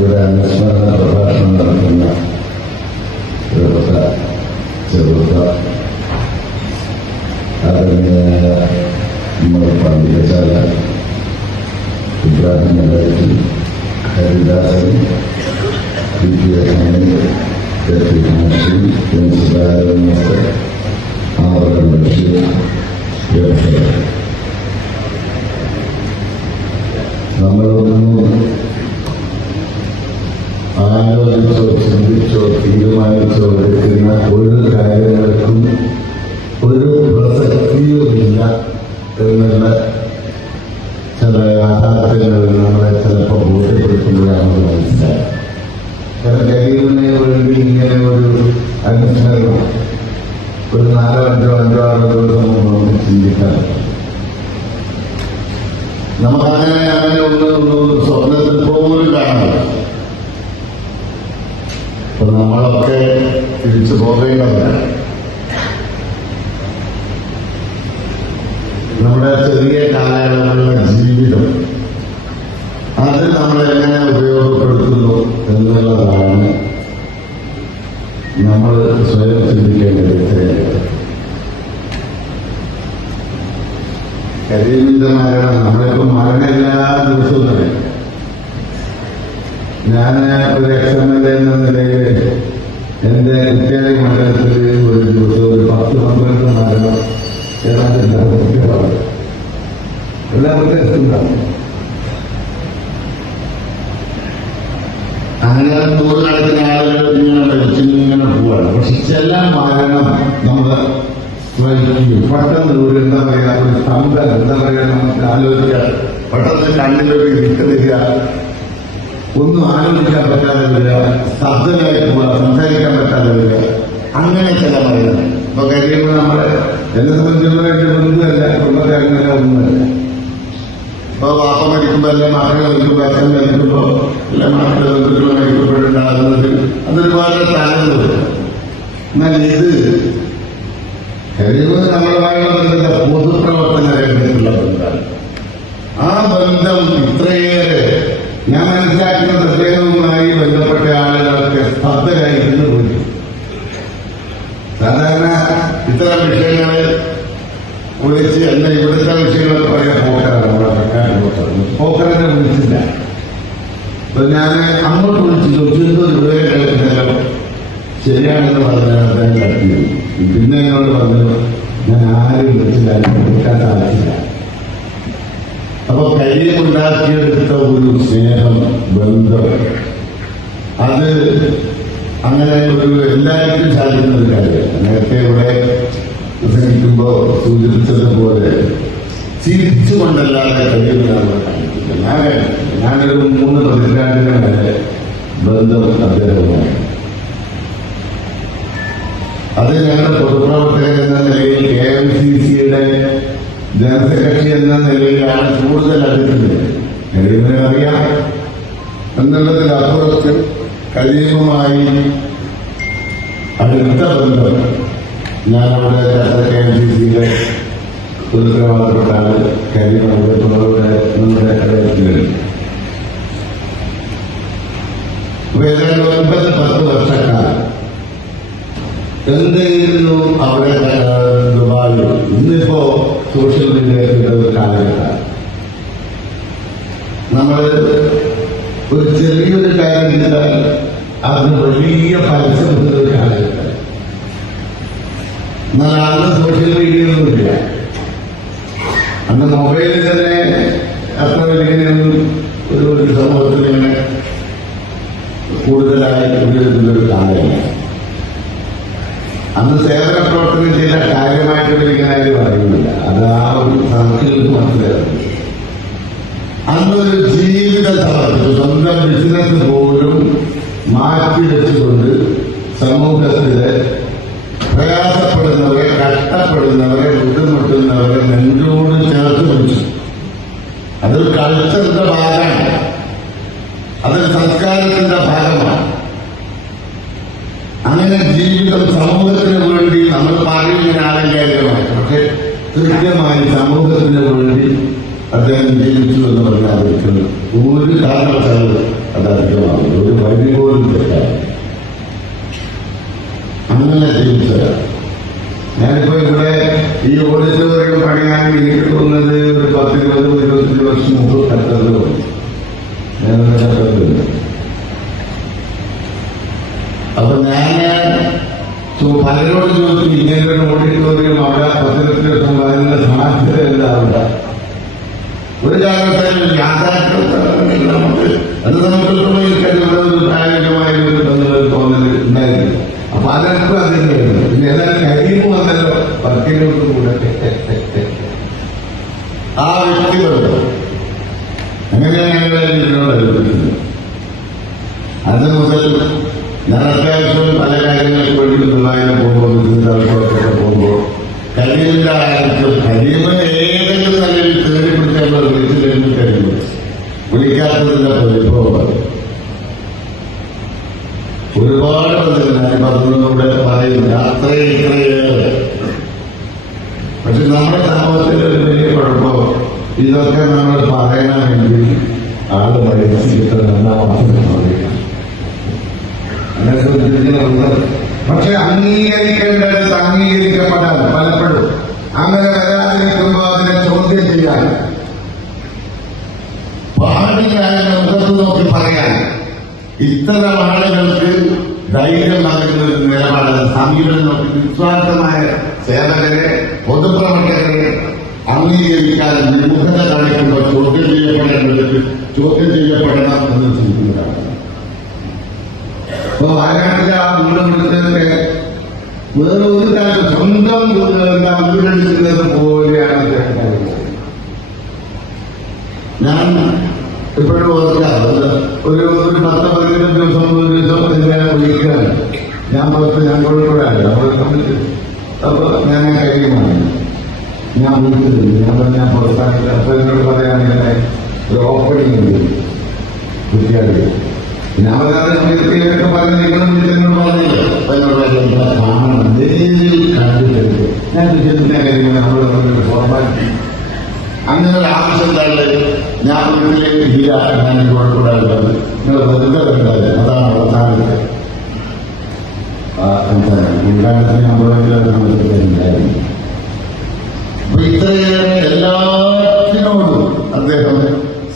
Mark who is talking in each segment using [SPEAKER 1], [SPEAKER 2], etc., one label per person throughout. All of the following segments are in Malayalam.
[SPEAKER 1] Iran Smyrna lagi dari ഗരീബിനെ വേണ്ടി ഇങ്ങനെ ഒരു അനുസരണം ഒരു നാലോ അഞ്ചോ അഞ്ചോ ആറോ ദിവസം നമുക്ക് ചിന്തിക്കാം നമുക്കങ്ങനെ അങ്ങനെ ഒന്ന് ഒന്ന് സ്വപ്നത്തിൽ പോലും കാണാം അപ്പൊ നമ്മളൊക്കെ തിരിച്ചു പോകേണ്ടതല്ല നമ്മുടെ ചെറിയ കാലയളവിലുള്ള ജീവിതം അത് നമ്മൾ എങ്ങനെ ഉപയോഗപ്പെടുത്തുന്നു എന്നുള്ളതാണ് നമ്മൾ സ്വയം ചിന്തിക്കേണ്ട വിഷയം കരീമിന്റെ മരണം നമ്മളിപ്പോ മരണം എല്ലാ ദിവസവും തന്നെ ഞാൻ ഒരു എക്സ് എം എൽ എ എന്ന നിലയിൽ എന്റെ കുട്ടികളെ മണ്ഡലത്തിൽ ഒരു ദിവസം ഒരു പത്ത് പന്ത്രണ്ട് മരണം ഏതാണ്ട് എല്ലാ രസമുണ്ടാവും അങ്ങനെ നൂറുകണക്കിന് ആളുകൾ ഇങ്ങനെ ഇങ്ങനെ പോവാണ്. പക്ഷെ ചില മരണം സ്മരിക്കും പെട്ടെന്ന് ഒരു എന്താ പറയാ ഒരു സ്തംഭം എന്താ പറയാ നമുക്ക് ആലോചിക്കാം. പെട്ടെന്ന് കണ്ണിലൊരു വരിക. ഒന്നും ആലോചിക്കാൻ പറ്റാതെ വരിക. ശബ്ദമായി പോവുക സംസാരിക്കാൻ പറ്റാതെ വരിക. അങ്ങനെ ചില മരണം. ഇപ്പൊ കഴിയുമ്പോൾ നമ്മളെ എന്നെ സംബന്ധിച്ചുള്ള ഒന്നുമല്ല കുടുംബത്തെ അങ്ങനെ ഒന്നുമല്ല. ഇപ്പൊ വാപ്പ എല്ലാം മക്കൾ മരിക്കുമ്പോ അച്ഛൻ മരിക്കുമ്പോ അല്ലെ അതൊരു വളരെ മരിക്കപ്പെടുണ്ടാകുന്നത് അതൊരുപാട് താരങ്ങൾ എന്നാൽ ഇത് കഴിവ് നമ്മളുമായുള്ള ബന്ധമില്ല പൊതുപ്രവർത്തന രംഗത്തുള്ള ബന്ധമാണ് ആ ബന്ധം ഇത്രയേറെ ഞാൻ മനസ്സിലാക്കുന്ന പ്രത്യേകവുമായി ബന്ധപ്പെട്ട ആളുകളൊക്കെ സ്തബ്ധരായിരുന്നു പോയി സാധാരണ ഇത്തരം വിഷയങ്ങളെ വിളിച്ച് എന്നെ ഇവിടുത്തെ വിഷയങ്ങളൊക്കെ പറയാൻ പോക്കറാണ് നമ്മുടെ സർക്കാർ പോക്കറിനെ വിളിച്ചില്ല അപ്പൊ ഞാൻ അങ്ങോട്ട് വിളിച്ച് ചോദിച്ചു എന്തോ വിവരം കേൾക്കുന്നല്ലോ ശരിയാണെന്ന് പറഞ്ഞാൽ അദ്ദേഹം കട്ടിയത് പിന്നെ എന്നോട് പറഞ്ഞു ഞാൻ ആരും വിളിച്ചില്ല വിളിക്കാൻ സാധിച്ചില്ല അപ്പൊ കയ്യിലുണ്ടാക്കിയെടുത്ത ഒരു സ്നേഹം ബന്ധം അത് അങ്ങനെ ഒരു എല്ലാവർക്കും സാധിക്കുന്ന ഒരു കാര്യമാണ്. നേരത്തെ ഇവിടെ പ്രസംഗിക്കുമ്പോ സൂചിപ്പിച്ചതുപോലെ ചിരിച്ചുകൊണ്ടല്ലാതെ കാണിക്കുന്നത് ഞാൻ ഞാനൊരു മൂന്ന് പതിറ്റാണ്ടിന് വരെ ബന്ധം അദ്ദേഹവുമായി. അത് ഞങ്ങളുടെ പൊതുപ്രവർത്തകൻ എന്ന നിലയിൽ കെ എം സി സിയുടെ ജനറൽ സെക്രട്ടറി എന്ന നിലയിലാണ് കൂടുതൽ അടുക്കുന്നത് കഴിയുന്നതിനെ അറിയാം. എന്നുള്ളതിനപ്പുറത്ത് കഴിയുമായി അടുത്ത ബന്ധം ഞാനവിടെ കെ എം സി സിയിലെ ഉത്തരവാദപ്പെട്ട ആൾ കഴിയുന്നവരുടെ നമ്മുടെ ഇടയിലുണ്ട് അപ്പൊ ഏതാണ്ട് ഒൻപത് പത്ത് വർഷക്കാലം എന്തായിരുന്നു അവിടെ ദുബായിൽ ഇന്നിപ്പോ സോഷ്യൽ മീഡിയയുടെ ഒരു കാലഘട്ടം. നമ്മൾ ഒരു ചെറിയൊരു കാര്യം ചെയ്താൽ അതിന് വലിയ പരസ്യം ഒരു കാലഘട്ടം. എന്നാൽ അന്ന് സോഷ്യൽ മീഡിയയൊന്നുമില്ല. അന്ന് മൊബൈലിൽ തന്നെ അത്ര ഒരു ഒരു സമൂഹത്തിൽ ഇങ്ങനെ കൂടുതലായി ഉപയോഗിക്കുന്ന ഒരു കാലമല്ല അന്ന് സേവന പ്രവർത്തനം ചെയ്ത കാര്യമായിട്ട് ഇങ്ങനെ പറയുന്നില്ല. അത് ആ ഒരു സർക്കിളിൽ മനസ്സിലായിരുന്നു അന്നൊരു ജീവിത തളർച്ച സ്വന്തം ബിസിനസ് പോലും മാറ്റി വെച്ചുകൊണ്ട് സമൂഹത്തിലെ പ്രയാസപ്പെടുന്നവരെ കഷ്ടപ്പെടുന്നവരെ ബുദ്ധിമുട്ടുന്നവരെ നെഞ്ചോട് ചേർത്ത് പിടിച്ചു. അതൊരു കൾച്ചറിന്റെ ഭാഗമാണ്. അതൊരു സംസ്കാരത്തിന്റെ ഭാഗമാണ്. അങ്ങനെ ജീവിതം സമൂഹത്തിന് വേണ്ടി നമ്മൾ പറയുന്ന ആലങ്കാരികമായി പക്ഷെ കൃത്യമായി സമൂഹത്തിന് വേണ്ടി അദ്ദേഹം ജീവിച്ചു എന്ന് പറഞ്ഞാൽ ഒരു കാരണവശാലും അത് അധികമാകും ഒരു വൈദ്യുതി പോലും തെറ്റാണ് അങ്ങനെ ജീവിച്ചതാണ് ഞാനിപ്പോ ഇവിടെ ഈ ഓഡിറ്റോറിയം പണിയാൻ എനിക്ക് തോന്നുന്നത് ഒരു പത്തിരുപത് ഇരുപത്തഞ്ച് വർഷം മുമ്പ് കത്തത് കത്തത്തില്ല അപ്പൊ ഞാൻ പലരോട് ചോദിച്ചു ഇങ്ങനെ ഒരു ഓഡിറ്റോറിയം അവിടെ പത്തിരത്തി ലക്ഷം വരുന്ന സാധ്യത എന്താവില്ല ഒരു കാരണത്താലും യാഥാർത്ഥ്യം നമുക്ക് അത് ഇവിടെ ഒരു പ്രായോഗികമായ ഒരു തോന്നൽ ഉണ്ടായിരുന്നു അപ്പൊ അതൊക്കെ അതിന്റെ ആയിരിക്കും കരിമ ഏതെങ്കിലും നിലയിൽ തേടി പിടിച്ചുള്ള വിളിച്ചില്ലെങ്കിൽ കഴിയും വിളിക്കാത്തതിന്റെ പ്രതിഭവമാണ് ഒരുപാട് ഞാൻ പറഞ്ഞതിലൂടെ പറയുന്നു. അത്രയും ഇത്രയേറെ. പക്ഷെ നമ്മുടെ സമൂഹത്തിൽ ഒരു വലിയ കുഴപ്പം ഇതൊക്കെ നമ്മൾ പറയണമെങ്കിൽ ആൾ പഠിച്ചിട്ട് രണ്ടാമത്തെ പറയണം അങ്ങനെ ശ്രദ്ധിക്കുന്നുണ്ട് പക്ഷെ അംഗീകരിക്കേണ്ടത് അംഗീകരിക്കപ്പെടാൻ പലപ്പോഴും അങ്ങനെ വരാതിരിക്കുമ്പോൾ അതിനെ ചോദ്യം ചെയ്യാൻ. പാടില്ലായ മുഖത്ത് നോക്കി പറയാൻ. ഇത്തരം ആളുകൾക്ക് ധൈര്യം നൽകുന്ന ഒരു നിലപാട്. സമീപനം നോക്കി നിസ്വാർത്ഥമായ സേവകരെ പൊതുപ്രവർത്തകരെ അംഗീകരിക്കാൻ വിമുഖത കാണിക്കുമ്പോൾ ചോദ്യം ചെയ്യപ്പെടേണ്ടത് ചോദ്യം ചെയ്യപ്പെടണം എന്ന് ചിന്തിക്കുന്നതാണ് അപ്പൊ വയനാട്ടിലെ ആ വീട് വേറെ ഒരു കാലത്ത് സ്വന്തം വീടുകളുടെ വീടെടുക്കുന്നത് പോലെയാണ് ഞാൻ ഇപ്പോഴും ഓർക്കാറുണ്ട് ഒരു ഒരു പത്ത് പതിനഞ്ച് ദിവസം ഒരു ദിവസം എന്നെ വിളിക്കാൻ. ഞാൻ പുറത്ത് ഞാൻ കോഴിക്കോടാണ്. അവിടെ കമ്മിറ്റ് അപ്പൊ ഞാൻ കഴിയുമാണ് ഞാൻ വിളിച്ചിട്ടില്ല ഞാൻ പറഞ്ഞ ഞാൻ പുറത്താക്കി അപ്പൊ എന്നോട് പറയാൻ ഒരു ഓപ്പണിംഗ് ഉണ്ട്. ഞാൻ പറയാതെ സമയത്തിലൊക്കെ പറഞ്ഞ് നിങ്ങളും വിളിച്ചെന്നോട് പറഞ്ഞില്ല കാണണം നേരിൽ കണ്ടിട്ടുണ്ട് ഞാൻ നമ്മളോട് പറഞ്ഞൊരു ഫോർമാലിറ്റി അങ്ങനെ ഒരു ആവശ്യം ഞാൻ വീട്ടിലേക്ക് ഹീര ഞാൻ കോഴിക്കോടായിരുന്നത് നിങ്ങൾ അതാണ് അവസാനത്തെ ഉദ്ഘാടനത്തിന് അമ്പലത്തിലൊക്കെ ഉണ്ടായിരുന്നു അപ്പൊ ഇത്രയേറെ എല്ലാത്തിനോടും അദ്ദേഹം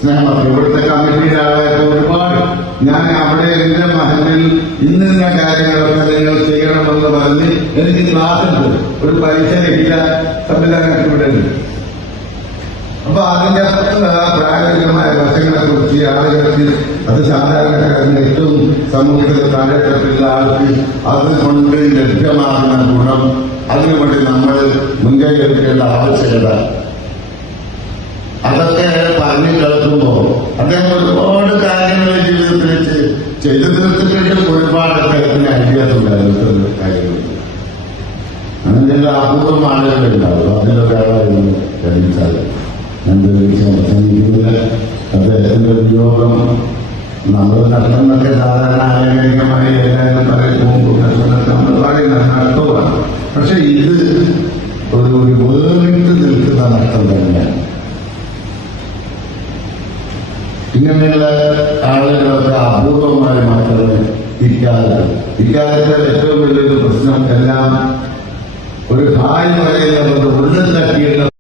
[SPEAKER 1] സ്നേഹം. ഇവിടുത്തെ കമ്മിറ്റിയിലായപ്പോൾ ഒരുപാട് ഞാൻ അവിടെ എന്റെ മഹലിൽ ഇന്ന ഇന്ന കാര്യങ്ങളൊക്കെ നിങ്ങൾ ചെയ്യണമെന്ന് പറഞ്ഞ് എനിക്ക് ക്ലാസ്സുണ്ട്. ഒരു പരീക്ഷ രഹിത സംവിധാനം ഇവിടെ ഉണ്ട്. അപ്പൊ അതിന്റെ പ്രായോഗികമായ വശങ്ങളെ കുറിച്ച് ആളുകൾക്ക് അത് സാധാരണക്കാരന് ഏറ്റവും സമൂഹത്തിൽ താഴെത്തട്ടിലുള്ള ആൾക്ക് അത് കൊണ്ട് ലഭ്യമാകുന്ന ഗുണം അതിനുവേണ്ടി നമ്മൾ മുൻകൈ എടുക്കേണ്ട ആവശ്യകത അതൊക്കെ പറഞ്ഞു കേൾക്കുമ്പോ അദ്ദേഹം ഒരുപാട് കാര്യങ്ങൾ ജീവിതത്തിൽ വെച്ച് ചെയ്തു തീർത്തിട്ടും ഒരുപാട് അദ്ദേഹത്തിന് ഐഡിയാസ് ഉണ്ടായിരുന്നു കാര്യങ്ങൾ. അങ്ങനെ അപൂർവം ആളുകളുണ്ടാവും അതിലൊക്കെ ലഭിച്ചാൽ സംഗീതത്തിൽ അദ്ദേഹത്തിന്റെ ഉപയോഗം നമ്മൾ നഷ്ടമൊക്കെ സാധാരണ ആലങ്കാരികമായി എല്ലാവരും പറയുമ്പോൾ നമ്മൾ പറയുന്ന നഷ്ടമാണ് പക്ഷെ ഇത് ഒരു ഒരു വേറിട്ട് നിൽക്കുന്ന നഷ്ടം തന്നെയാണ്. ഇങ്ങനെയുള്ള ആളുകളൊക്കെ അപൂർവമായി മാത്രമേ ഇക്കാലത്ത് ഇക്കാലത്തെ ഏറ്റവും വലിയൊരു പ്രശ്നം എല്ലാം ഒരു ഹായ് പറയുന്നത് ഉള്ളിൽ തട്ടിയുള്ള